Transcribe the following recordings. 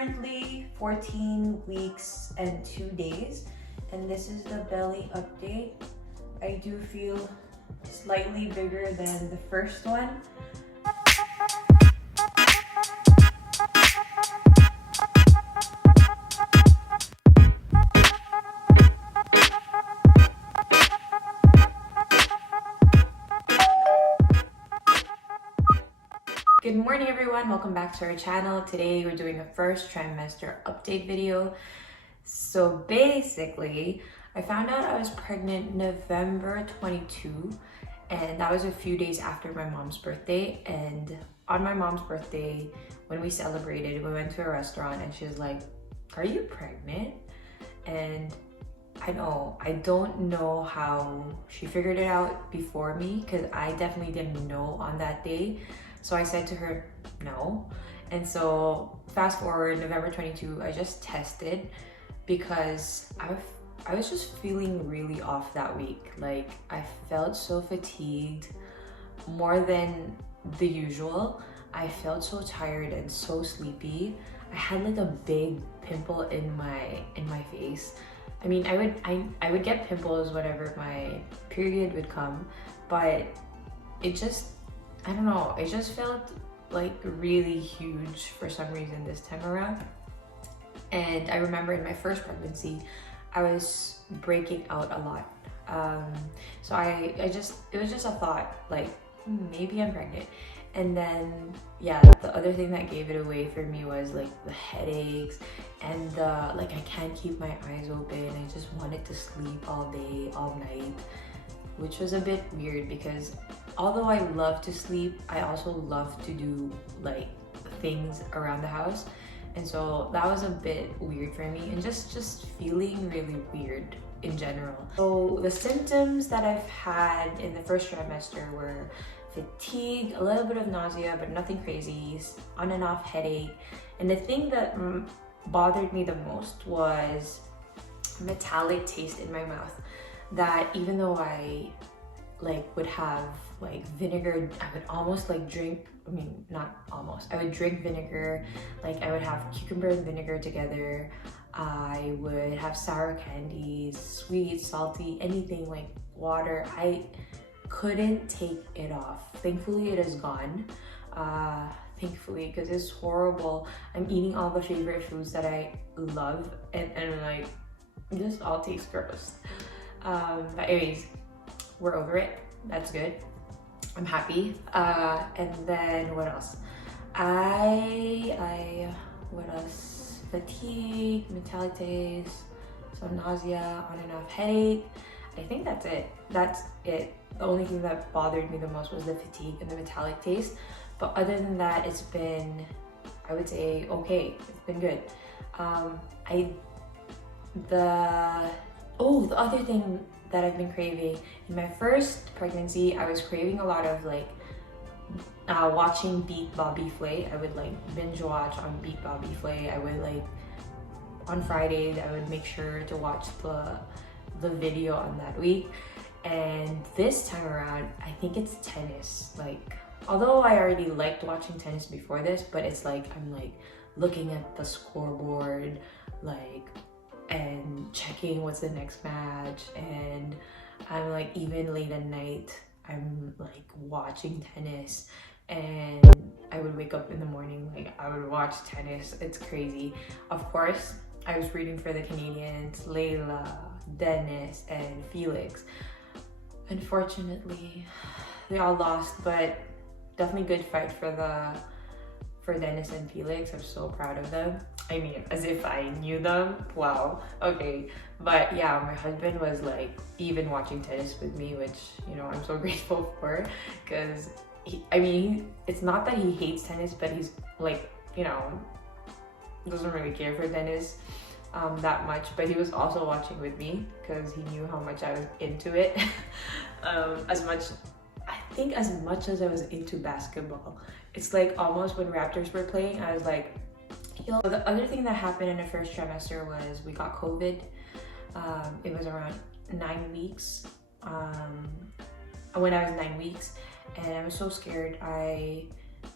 currently 14 weeks and 2 days, and this is the belly update. I do feel slightly bigger than the first one. Good morning everyone, welcome back to our channel. Today we're doing a first trimester update video. So basically, I found out I was pregnant November 22, and that was a few days after my mom's birthday. And on my mom's birthday, when we celebrated, we went to a restaurant and she was like, "Are you pregnant?" And I don't know how she figured it out before me, because I definitely didn't know on that day. So I said to her, no. And so fast forward November 22, I just tested because I was just feeling really off that week. Like, I felt so fatigued, more than the usual. I felt so tired and so sleepy. I had like a big pimple in my face. I mean, I would get pimples whenever my period would come, but it just, I don't know, it just felt like really huge for some reason this time around. And I remember in my first pregnancy, I was breaking out a lot. So it was just a thought, like, maybe I'm pregnant. And then, yeah, the other thing that gave it away for me was like the headaches and like I can't keep my eyes open. I just wanted to sleep all day, all night, which was a bit weird because although I love to sleep, I also love to do like things around the house. And so that was a bit weird for me, and just feeling really weird in general. So the symptoms that I've had in the first trimester were fatigue, a little bit of nausea, but nothing crazy, on and off headache. And the thing that bothered me the most was metallic taste in my mouth, that even though I like would have like vinegar, I would almost like drink, I mean, not almost, I would drink vinegar. Like I would have cucumber and vinegar together. I would have sour candies, sweet, salty, anything, like water. I couldn't take it off. Thankfully it is gone. Thankfully, because it's horrible. I'm eating all the favorite foods that I love, and like this all tastes gross. But anyways, we're over it. That's good. I'm happy. And then what else? What else? Fatigue, metallic taste, some nausea, on and off headache. I think that's it. That's it. The only thing that bothered me the most was the fatigue and the metallic taste. But other than that, it's been, I would say, okay. It's been good. The other thing that I've been craving, in my first pregnancy, I was craving a lot of like watching Beat Bobby Flay. I would like binge watch on Beat Bobby Flay. I would like, on Fridays, I would make sure to watch the video on that week. And this time around, I think it's tennis. Like, although I already liked watching tennis before this, but it's like I'm like looking at the scoreboard, like, and checking what's the next match. And I'm like, even late at night, I'm like watching tennis, and I would wake up in the morning, like I would watch tennis. It's crazy. Of course, I was rooting for the Canadians, Layla, Dennis, and Felix. Unfortunately, they all lost, but definitely good fight for Dennis and Felix. I'm so proud of them. I mean, as if I knew them. Wow. Okay. But yeah, my husband was like even watching tennis with me, which, you know, I'm so grateful for, because it's not that he hates tennis, but he's like, you know, doesn't really care for tennis that much. But he was also watching with me because he knew how much I was into it. As much as I was into basketball. It's like almost when Raptors were playing, I was like, yo. The other thing that happened in the first trimester was we got COVID. It was around 9 weeks, when I was 9 weeks, and I was so scared. I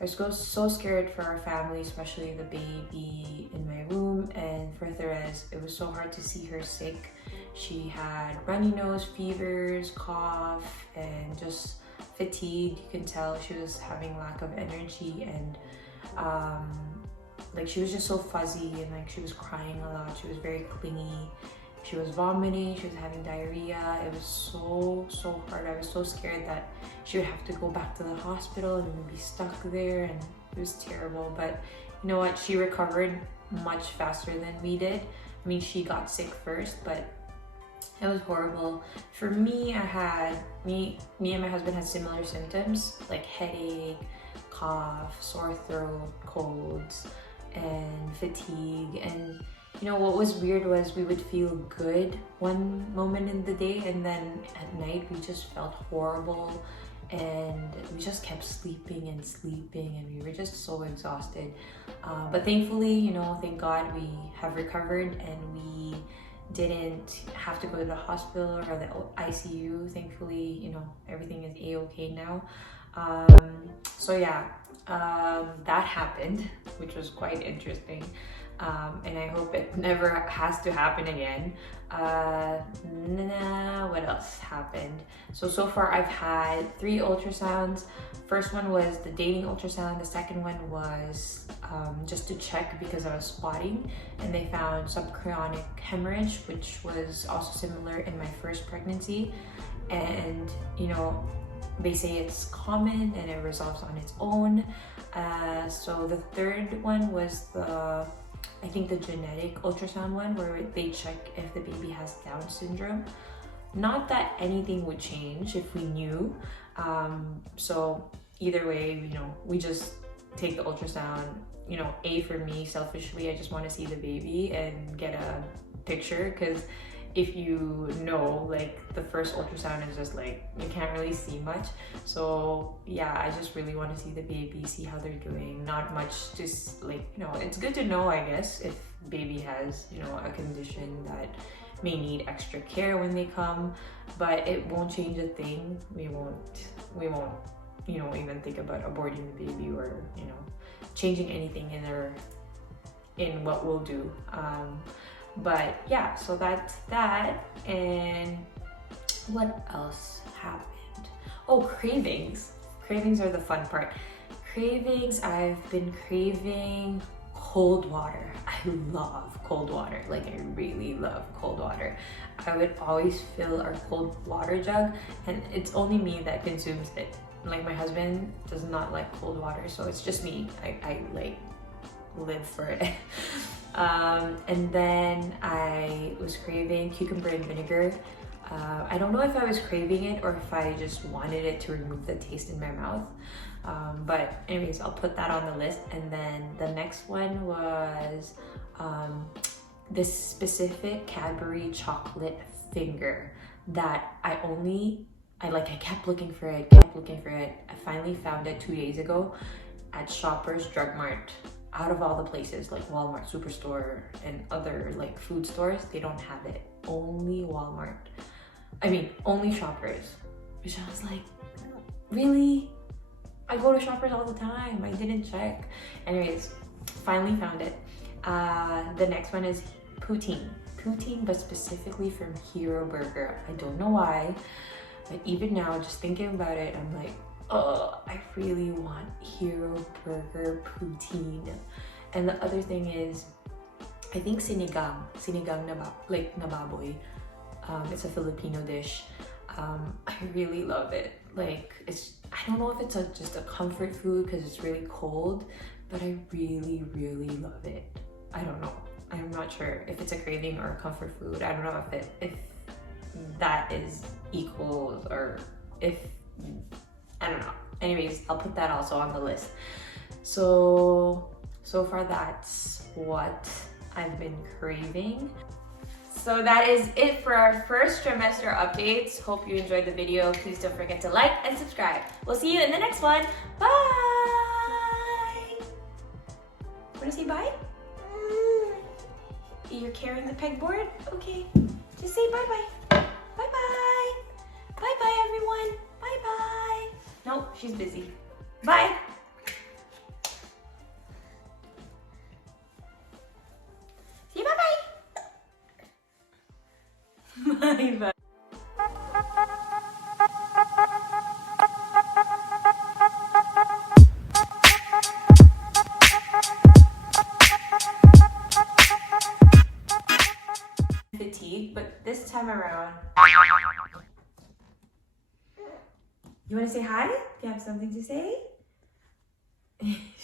I was so scared for our family, especially the baby in my room, and for Therese, it was so hard to see her sick. She had runny nose, fevers, cough, and just fatigue. You can tell she was having lack of energy, and like she was just so fuzzy, and like she was crying a lot. She was very clingy. She was vomiting, she was having diarrhea. It was so hard. I was so scared that she would have to go back to the hospital and be stuck there, and it was terrible. But you know what? She recovered much faster than we did. I mean, she got sick first, but it was horrible. For me, me and my husband had similar symptoms like headache, cough, sore throat, colds, and fatigue. And you know what was weird was we would feel good one moment in the day, and then at night we just felt horrible, and we just kept sleeping, and we were just so exhausted. But thankfully, you know, thank God we have recovered, and we didn't have to go to the hospital or the ICU. Thankfully, you know, everything is a-okay now. So yeah, that happened, which was quite interesting. And I hope it never has to happen again. What else happened? So far I've had 3 ultrasounds. First one was the dating ultrasound. The second one was just to check because I was spotting, and they found subchorionic hemorrhage, which was also similar in my first pregnancy. And you know, they say it's common and it resolves on its own. So the third one was I think the genetic ultrasound one, where they check if the baby has Down syndrome. Not that anything would change if we knew. So either way, you know, we just take the ultrasound. You know, for me, selfishly, I just want to see the baby and get a picture, because if you know, like the first ultrasound is just like, you can't really see much. So yeah, I just really want to see the baby, see how they're doing. Not much, just like, you know, it's good to know, I guess, if baby has, you know, a condition that may need extra care when they come, but it won't change a thing. We won't, you know, even think about aborting the baby or, you know, changing anything in what we'll do. But yeah, so that's that. And what else happened? Oh, cravings. Cravings are the fun part. Cravings, I've been craving cold water. I love cold water. Like, I really love cold water. I would always fill our cold water jug, and it's only me that consumes it. Like, my husband does not like cold water, so it's just me. I like live for it. And then I was craving cucumber and vinegar. I don't know if I was craving it or if I just wanted it to remove the taste in my mouth. But anyways, I'll put that on the list. And then the next one was this specific Cadbury chocolate finger that I kept looking for it. I finally found it 2 days ago at Shoppers Drug Mart. Out of all the places, like Walmart, Superstore, and other like food stores, they don't have it. Only Walmart. I mean, only Shoppers. Which I was like, really? I go to Shoppers all the time. I didn't check. Anyways, finally found it. The next one is poutine. Poutine, but specifically from Hero Burger. I don't know why, but even now, just thinking about it, I'm like, oh, I really want Hero Burger poutine. And the other thing is, I think sinigang na baboy. It's a Filipino dish. I really love it. Like, I don't know if it's just a comfort food because it's really cold, but I really love it. I don't know. I'm not sure if it's a craving or a comfort food. I don't know if that is equals, or if, I don't know. Anyways, I'll put that also on the list. So far that's what I've been craving. So that is it for our first trimester updates. Hope you enjoyed the video. Please don't forget to like and subscribe. We'll see you in the next one. Bye! Want to say bye? You're carrying the pegboard? Okay. Just say bye-bye. Bye-bye. Bye-bye, everyone. Bye-bye. Nope, she's busy. Bye. My bad. Fatigue, but this time around, you want to say hi? Do you have something to say?